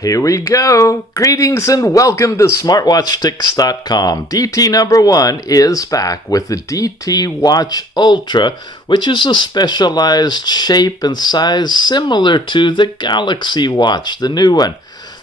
Here we go! Greetings and welcome to smartwatchtics.com. DTNo.1 is back with the DT Watch Ultra, which is a specialized shape and size similar to the Galaxy Watch, the new one.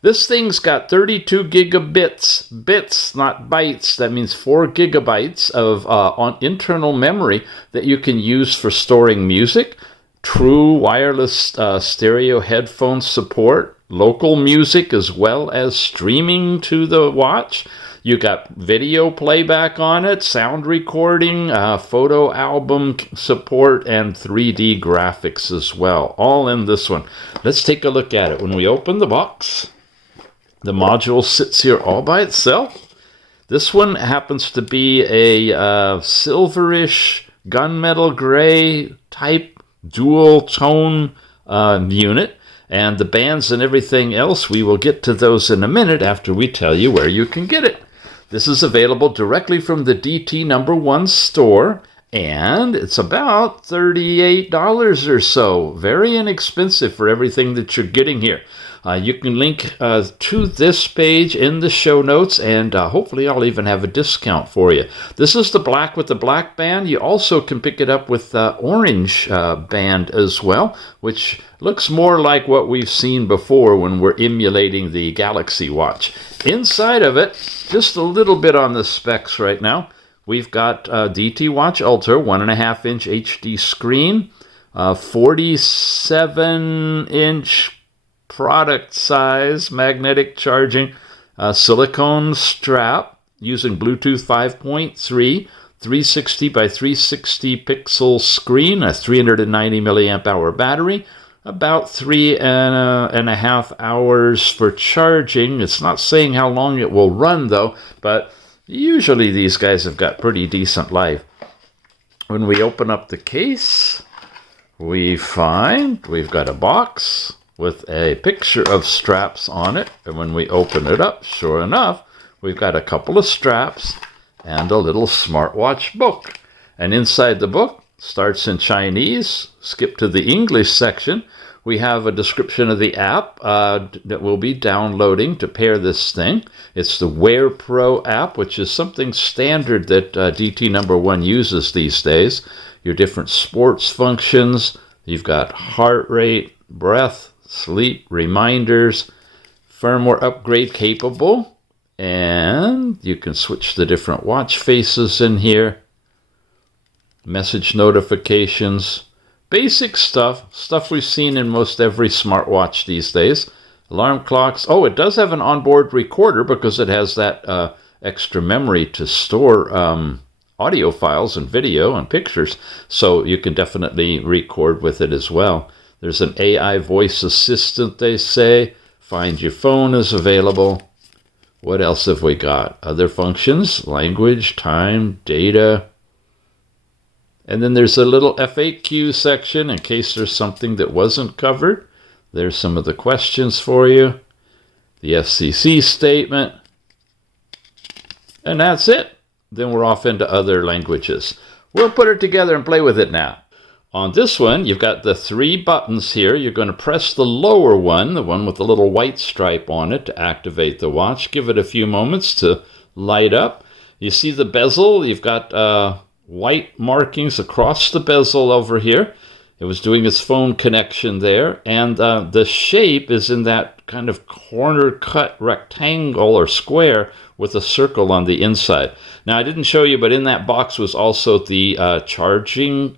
This thing's got 32 gigabits, bits, not bytes. That means 4 gigabytes of internal memory that you can use for storing music, true wireless stereo headphone support, local music as well as streaming to the watch. You got video playback on it, sound recording, photo album support, and 3D graphics as well. All in this one. Let's take a look at it. When we open the box, the module sits here all by itself. This one happens to be a silverish gunmetal gray type dual tone unit. And the bands and everything else, we will get to those in a minute after we tell you where you can get it. This is available directly from the DTNo.1 store, and it's about $38 or so. Very inexpensive for everything that you're getting here. You can link to this page in the show notes, and hopefully I'll even have a discount for you. This is the black with the black band. You also can pick it up with the orange band as well, which looks more like what we've seen before when we're emulating the Galaxy Watch. Inside of it, just a little bit on the specs right now. We've got DT Watch Ultra, 1.5-inch HD screen, 47-inch product size magnetic charging, silicone strap using Bluetooth 5.3, 360 by 360 pixel screen, a 390 milliamp hour battery, about 3.5 hours for charging. It's not saying how long it will run though, but usually these guys have got pretty decent life. When we open up the case, we find we've got a box with a picture of straps on it. And when we open it up, sure enough, we've got a couple of straps and a little smartwatch book. And inside the book, starts in Chinese, skip to the English section. We have a description of the app that we'll be downloading to pair this thing. It's the WearPro app, which is something standard that DTNo.1 uses these days. Your different sports functions. You've got heart rate, breath, sleep, reminders, firmware upgrade capable, and you can switch the different watch faces in here, message notifications, basic stuff we've seen in most every smartwatch these days, alarm clocks. Oh, it does have an onboard recorder because it has that extra memory to store audio files and video and pictures, so you can definitely record with it as well. There's an AI voice assistant, they say. Find Your Phone is available. What else have we got? Other functions, language, time, data. And then there's a little FAQ section in case there's something that wasn't covered. There's some of the questions for you. The FCC statement. And that's it. Then we're off into other languages. We'll put it together and play with it now. On this one, you've got the 3 buttons here. You're going to press the lower one, the one with the little white stripe on it, to activate the watch. Give it a few moments to light up. You see the bezel? You've got white markings across the bezel over here. It was doing its phone connection there. And the shape is in that kind of corner-cut rectangle or square with a circle on the inside. Now, I didn't show you, but in that box was also the charging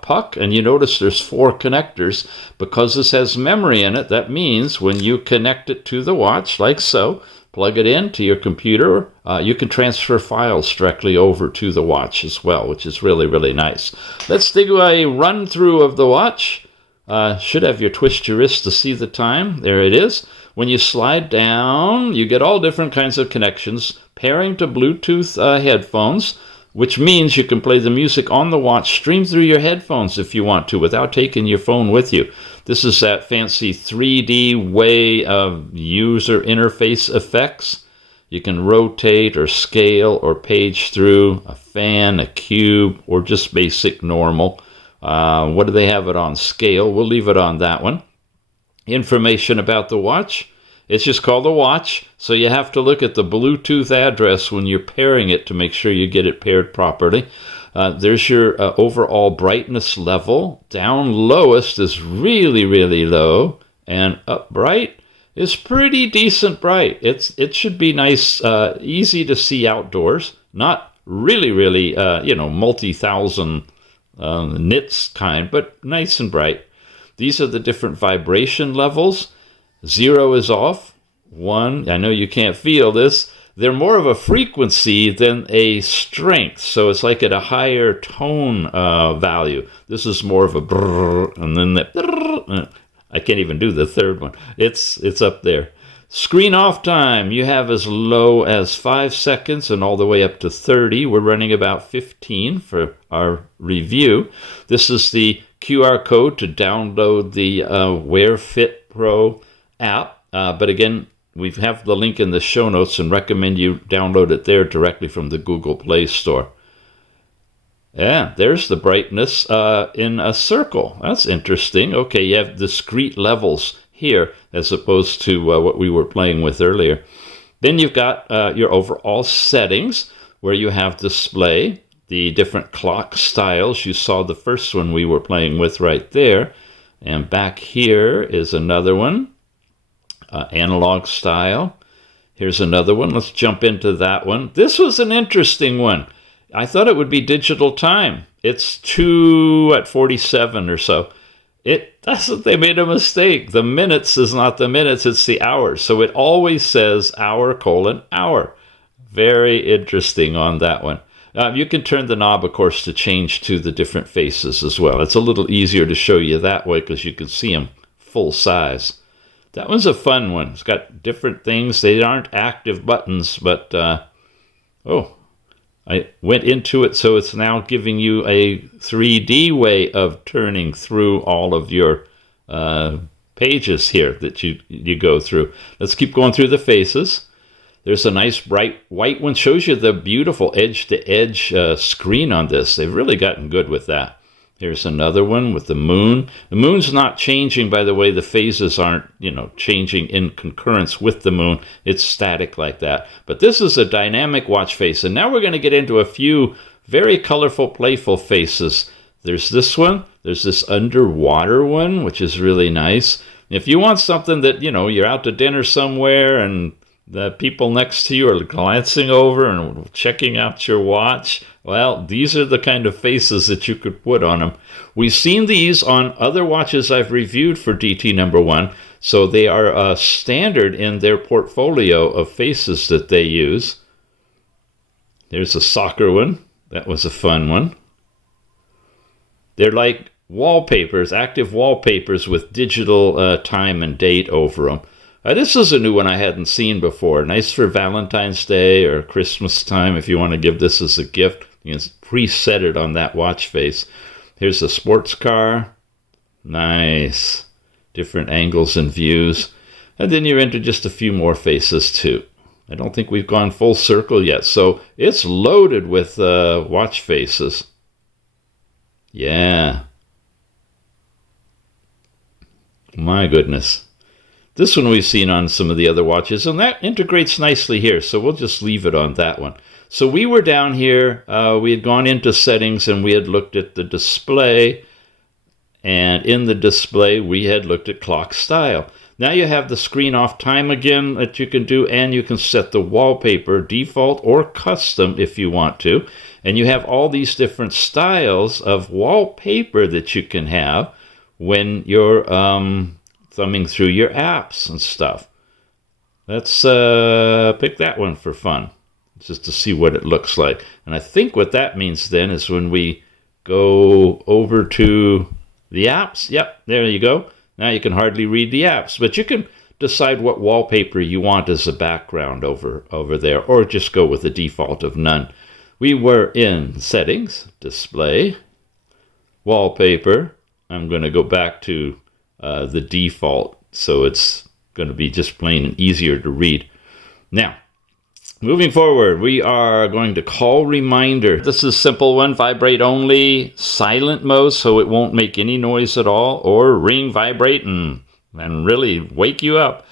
puck, and you notice there's 4 connectors. Because this has memory in it, that means when you connect it to the watch, like so, plug it into your computer, you can transfer files directly over to the watch as well, which is really, really nice. Let's do a run through of the watch. Should have your twist your wrist to see the time. There it is. When you slide down, you get all different kinds of connections, pairing to Bluetooth headphones, which means you can play the music on the watch, stream through your headphones if you want to, without taking your phone with you. This is that fancy 3D way of user interface effects. You can rotate or scale or page through a fan, a cube, or just basic normal. What do they have it on? Scale. We'll leave it on that one. Information about the watch. It's just called a watch, so you have to look at the Bluetooth address when you're pairing it to make sure you get it paired properly. There's your overall brightness level. Down lowest is really, really low, and up bright is pretty decent bright. It should be nice, easy to see outdoors. Not really, really, multi-thousand nits kind, but nice and bright. These are the different vibration levels. 0 is off. 1, I know you can't feel this. They're more of a frequency than a strength, so it's like at a higher tone value. This is more of a brrr, and then the brrr. I can't even do the third one. It's up there. Screen off time, you have as low as 5 seconds and all the way up to 30. We're running about 15 for our review. This is the QR code to download the WearPro app. But again, we have the link in the show notes and recommend you download it there directly from the Google Play Store. Yeah, there's the brightness in a circle. That's interesting. Okay, you have discrete levels here as opposed to what we were playing with earlier. Then you've got your overall settings where you have display, the different clock styles. You saw the first one we were playing with right there. And back here is another one, analog style. Here's another one. Let's jump into that one. This was an interesting one. I thought it would be digital time. It's 2:47 or so. It doesn't. They made a mistake. The minutes is not the minutes, it's the hours. So it always says hour:hour. Very interesting on that one. You can turn the knob, of course, to change to the different faces as well. It's a little easier to show you that way because you can see them full size. That one's a fun one. It's got different things. They aren't active buttons, but I went into it, so it's now giving you a 3D way of turning through all of your pages here that you go through. Let's keep going through the faces. There's a nice bright white one. Shows you the beautiful edge-to-edge screen on this. They've really gotten good with that. Here's another one with the moon. The moon's not changing, by the way. The phases aren't, changing in concurrence with the moon. It's static like that. But this is a dynamic watch face. And now we're going to get into a few very colorful, playful faces. There's this one. There's this underwater one, which is really nice. If you want something that, you're out to dinner somewhere and the people next to you are glancing over and checking out your watch, well, these are the kind of faces that you could put on them. We've seen these on other watches I've reviewed for DTNo.1, so they are standard in their portfolio of faces that they use. There's a soccer one. That was a fun one. They're like wallpapers, active wallpapers with digital time and date over them. This is a new one I hadn't seen before. Nice for Valentine's Day or Christmas time if you want to give this as a gift. You can preset it on that watch face. Here's a sports car. Nice. Different angles and views. And then you're into just a few more faces too. I don't think we've gone full circle yet. So it's loaded with watch faces. Yeah. My goodness. This one we've seen on some of the other watches, and that integrates nicely here, so we'll just leave it on that one. So we were down here, we had gone into settings, and we had looked at the display, and in the display, we had looked at clock style. Now you have the screen off time again that you can do, and you can set the wallpaper default or custom if you want to, and you have all these different styles of wallpaper that you can have when you're thumbing through your apps and stuff. Let's pick that one for fun, just to see what it looks like. And I think what that means then is when we go over to the apps, yep, there you go. Now you can hardly read the apps, but you can decide what wallpaper you want as a background over there, or just go with the default of none. We were in settings, display, wallpaper. I'm going to go back to the default, so it's going to be just plain and easier to read. Now, moving forward, we are going to call reminder. This is a simple one, vibrate only, silent mode, so it won't make any noise at all, or ring, vibrate, and really wake you up.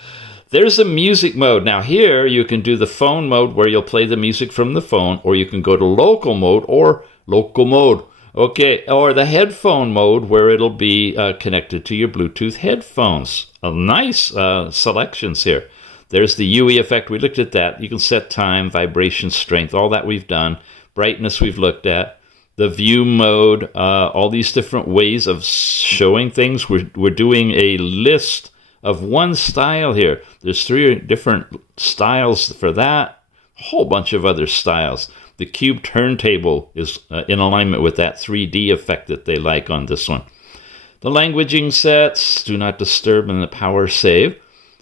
There's a music mode. Now here you can do the phone mode where you'll play the music from the phone, or you can go to local mode or local mode. Okay, or the headphone mode where it'll be connected to your Bluetooth headphones. Nice selections here. There's the UE effect. We looked at that. You can set time, vibration, strength, all that we've done. Brightness we've looked at. The view mode, all these different ways of showing things. We're doing a list of one style here. There's 3 different styles for that. A whole bunch of other styles. The cube turntable is in alignment with that 3D effect that they like on this one. The languaging sets, do not disturb, and the power save.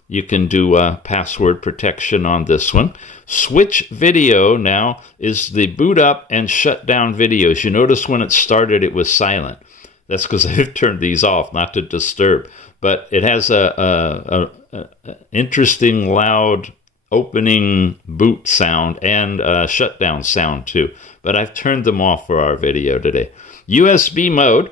You can do password protection on this one. Switch video now is the boot up and shut down videos. You notice when it started it was silent. That's because I've turned these off, not to disturb. But it has a interesting loud opening boot sound and shutdown sound too. But I've turned them off for our video today. USB mode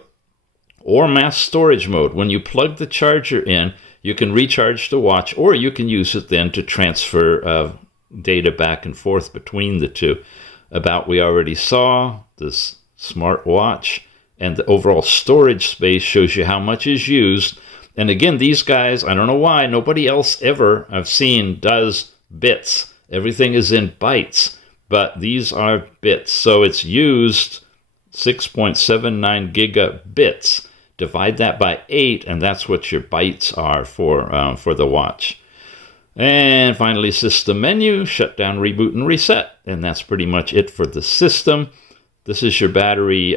or mass storage mode. When you plug the charger in, you can recharge the watch, or you can use it then to transfer data back and forth between the two. About we already saw this smartwatch, and the overall storage space shows you how much is used. And again, these guys, I don't know why, nobody else ever I've seen does bits. Everything is in bytes, but these are bits. So it's used 6.79 gigabits. Divide that by 8, and that's what your bytes are for the watch. And finally, system menu, shut down, reboot, and reset. And that's pretty much it for the system. This is your battery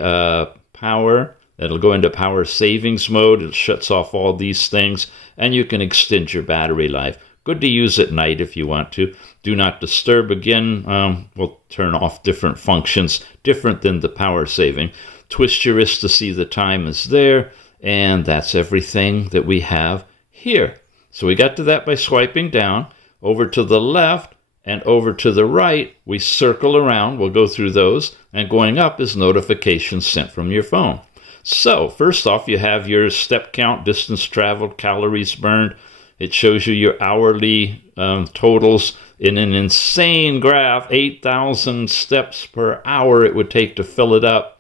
power. It'll go into power savings mode. It shuts off all these things, and you can extend your battery life. Good to use at night if you want to. Do not disturb again. We'll turn off different functions, different than the power saving. Twist your wrist to see the time is there, and that's everything that we have here. So we got to that by swiping down. Over to the left and over to the right, we circle around. We'll go through those, and going up is notifications sent from your phone. So first off, you have your step count, distance traveled, calories burned. It shows you your hourly totals in an insane graph, 8,000 steps per hour it would take to fill it up.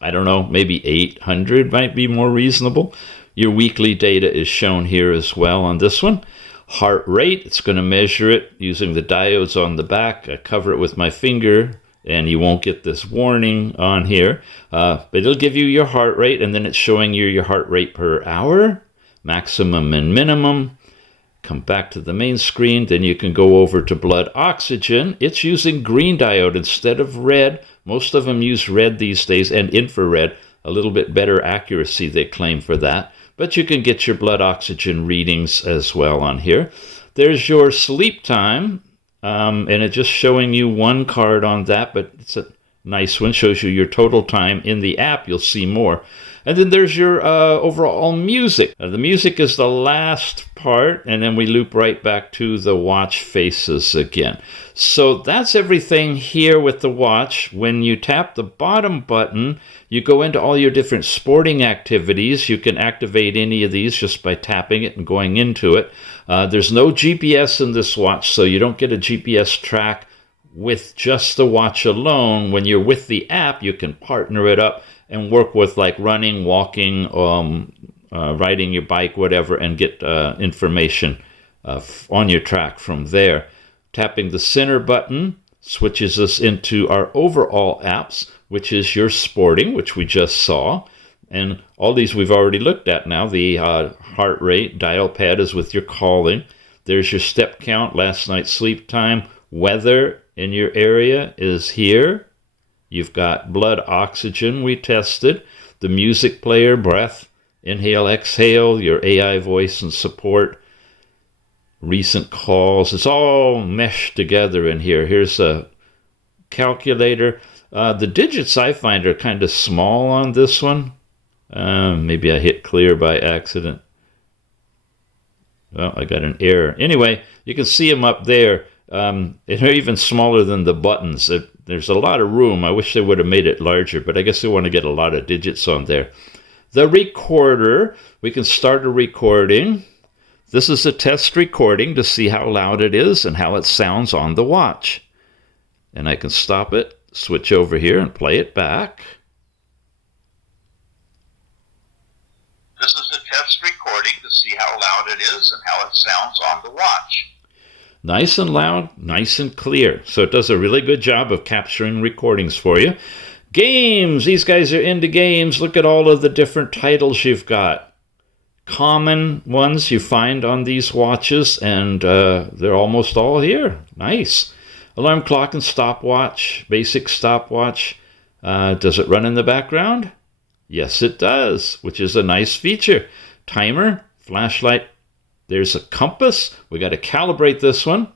I don't know, maybe 800 might be more reasonable. Your weekly data is shown here as well on this one. Heart rate, it's going to measure it using the diodes on the back. I cover it with my finger, and you won't get this warning on here. But it'll give you your heart rate, and then it's showing you your heart rate per hour, maximum and minimum. Come back to the main screen, then you can go over to blood oxygen. It's using green diode instead of red. Most of them use red these days, and infrared. A little bit better accuracy, they claim, for that. But you can get your blood oxygen readings as well on here. There's your sleep time, and it's just showing you one card on that, but it's a nice one. Shows you your total time. In the app, you'll see more. And then there's your overall music. The music is the last part, and then we loop right back to the watch faces again. So that's everything here with the watch. When you tap the bottom button, you go into all your different sporting activities. You can activate any of these just by tapping it and going into it. There's no GPS in this watch, so you don't get a GPS track with just the watch alone. When you're with the app, you can partner it up and work with like running, walking, riding your bike, whatever, and get information on your track from there. Tapping the center button switches us into our overall apps, which is your sporting, which we just saw. And all these we've already looked at now. The heart rate, dial pad is with your calling. There's your step count, last night's sleep time. Weather in your area is here. You've got blood oxygen we tested. The music player, breath, inhale, exhale, your AI voice and support. Recent calls. It's all meshed together in here. Here's a calculator. The digits I find are kind of small on this one. Maybe I hit clear by accident. Well, I got an error. Anyway, you can see them up there. They're even smaller than the buttons. There's a lot of room. I wish they would have made it larger, but I guess they want to get a lot of digits on there. The recorder, we can start a recording. This is a test recording to see how loud it is and how it sounds on the watch. And I can stop it, switch over here, and play it back. This is a test recording to see how loud it is and how it sounds on the watch. Nice and loud, nice and clear. So it does a really good job of capturing recordings for you. Games. These guys are into games. Look at all of the different titles you've got. Common ones you find on these watches, and they're almost all here. Nice. Alarm clock and stopwatch, basic stopwatch. Does it run in the background? Yes, it does, which is a nice feature. Timer, flashlight. There's a compass. We got to calibrate this one.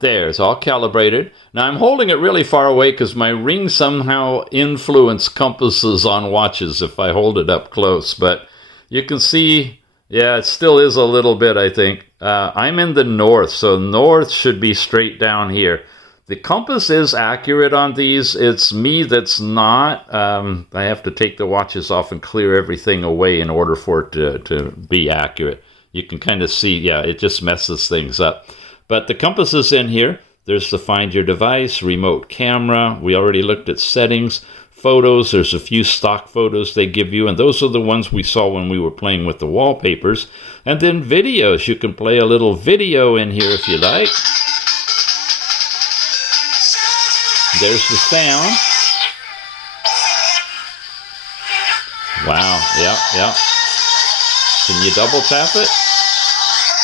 There, it's all calibrated. Now I'm holding it really far away because my ring somehow influences compasses on watches if I hold it up close. But you can see, yeah, it still is a little bit, I think. I'm in the north, so north should be straight down here. The compass is accurate on these. It's me that's not. I have to take the watches off and clear everything away in order for it to be accurate. You can kind of see, yeah, it just messes things up. But the compass is in here. There's the find your device, remote camera. We already looked at settings. Photos, there's a few stock photos they give you, and those are the ones we saw when we were playing with the wallpapers. And then videos. You can play a little video in here if you like. There's the sound. Wow, yeah. Can you double tap it?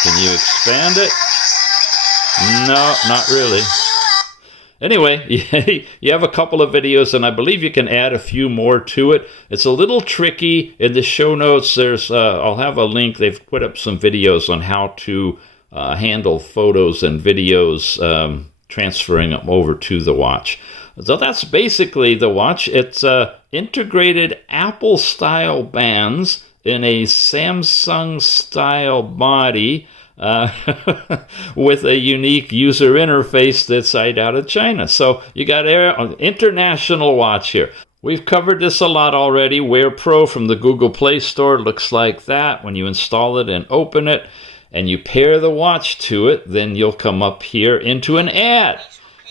Can you expand it? No, not really. Anyway, you have a couple of videos, and I believe you can add a few more to it. It's a little tricky. In the show notes, I'll have a link. They've put up some videos on how to handle photos and videos, transferring them over to the watch. So that's basically the watch. It's integrated Apple-style bands in a Samsung-style body with a unique user interface that's out of China. So you got an international watch here. We've covered this a lot already. WearPro from the Google Play Store looks like that. When you install it and open it and you pair the watch to it, then you'll come up here into an ad.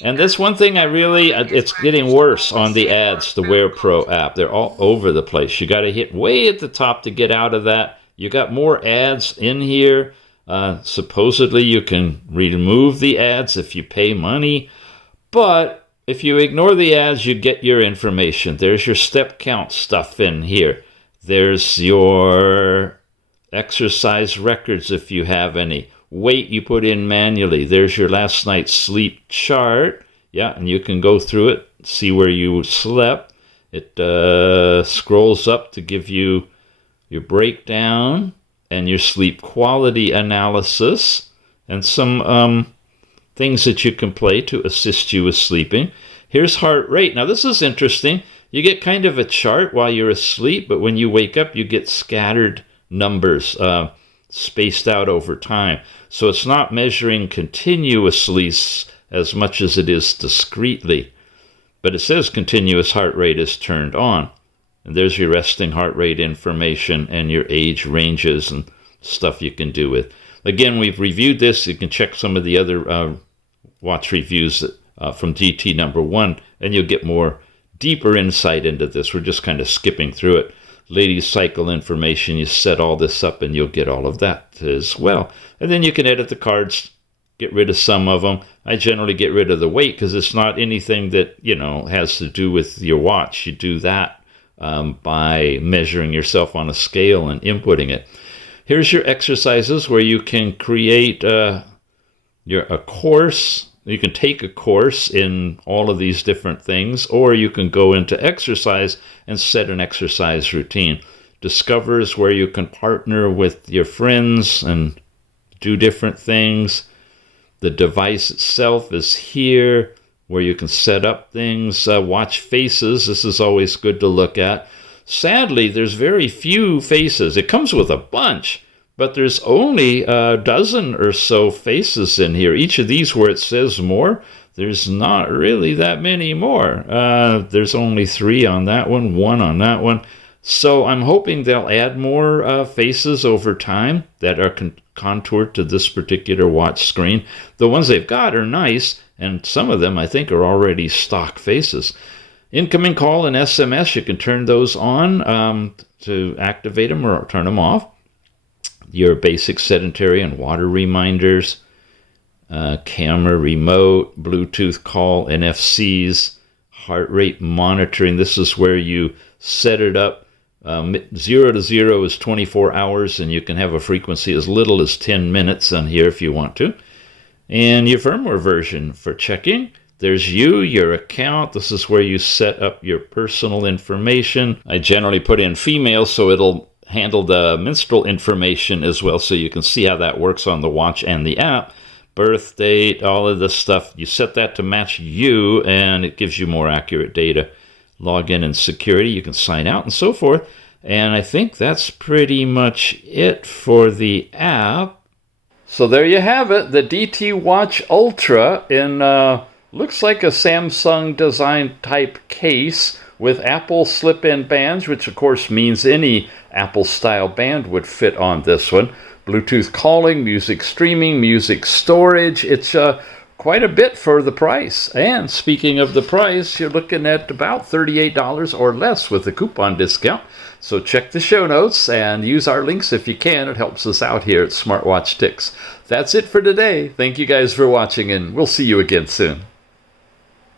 And that's one thing it's getting worse on the ads, the WearPro app. They're all over the place. You got to hit way at the top to get out of that. You got more ads in here. Supposedly you can remove the ads if you pay money. But if you ignore the ads, you get your information. There's your step count stuff in here. There's your exercise records if you have any. Weight you put in manually. There's your last night's sleep chart. Yeah, and you can go through it, see where you slept. It scrolls up to give you your breakdown and your sleep quality analysis and some things that you can play to assist you with sleeping. Here's heart rate. Now this is interesting. You get kind of a chart while you're asleep, but when you wake up, you get scattered numbers spaced out over time. So it's not measuring continuously as much as it is discretely. But it says continuous heart rate is turned on. And there's your resting heart rate information and your age ranges and stuff you can do with. Again, we've reviewed this. You can check some of the other watch reviews from DTNo.1, and you'll get more deeper insight into this. We're just kind of skipping through it. Ladies cycle information, you set all this up and you'll get all of that as well. And then you can edit the cards, get rid of some of them. I generally get rid of the weight because it's not anything that, has to do with your watch. You do that by measuring yourself on a scale and inputting it. Here's your exercises where you can create a course. You can take a course in all of these different things, or you can go into exercise and set an exercise routine. Discover is where you can partner with your friends and do different things. The device itself is here where you can set up things. Watch faces. This is always good to look at. Sadly, there's very few faces. It comes with a bunch, but there's only a dozen or so faces in here. Each of these where it says more, there's not really that many more. There's only 3 on that one, 1 on that one. So I'm hoping they'll add more faces over time that are contour to this particular watch screen. The ones they've got are nice, and some of them I think are already stock faces. Incoming call and SMS, you can turn those on to activate them or turn them off. Your basic sedentary and water reminders, camera remote, Bluetooth call, NFCs, heart rate monitoring. This is where you set it up. 0 to 0 is 24 hours, and you can have a frequency as little as 10 minutes on here if you want to. And your firmware version for checking. There's your account. This is where you set up your personal information. I generally put in female, so it'll handle the menstrual information as well, so you can see how that works on the watch and the app. Birth date, all of this stuff. You set that to match you, and it gives you more accurate data. Login and security, you can sign out and so forth. And I think that's pretty much it for the app. So there you have it, the DT Watch Ultra in looks like a Samsung design type case with Apple slip-in bands, which of course means any Apple style band would fit on this one. Bluetooth calling, music streaming, music storage. It's quite a bit for the price. And speaking of the price, you're looking at about $38 or less with the coupon discount. So check the show notes and use our links if you can. It helps us out here at Smartwatch Ticks. That's it for today. Thank you guys for watching, and we'll see you again soon.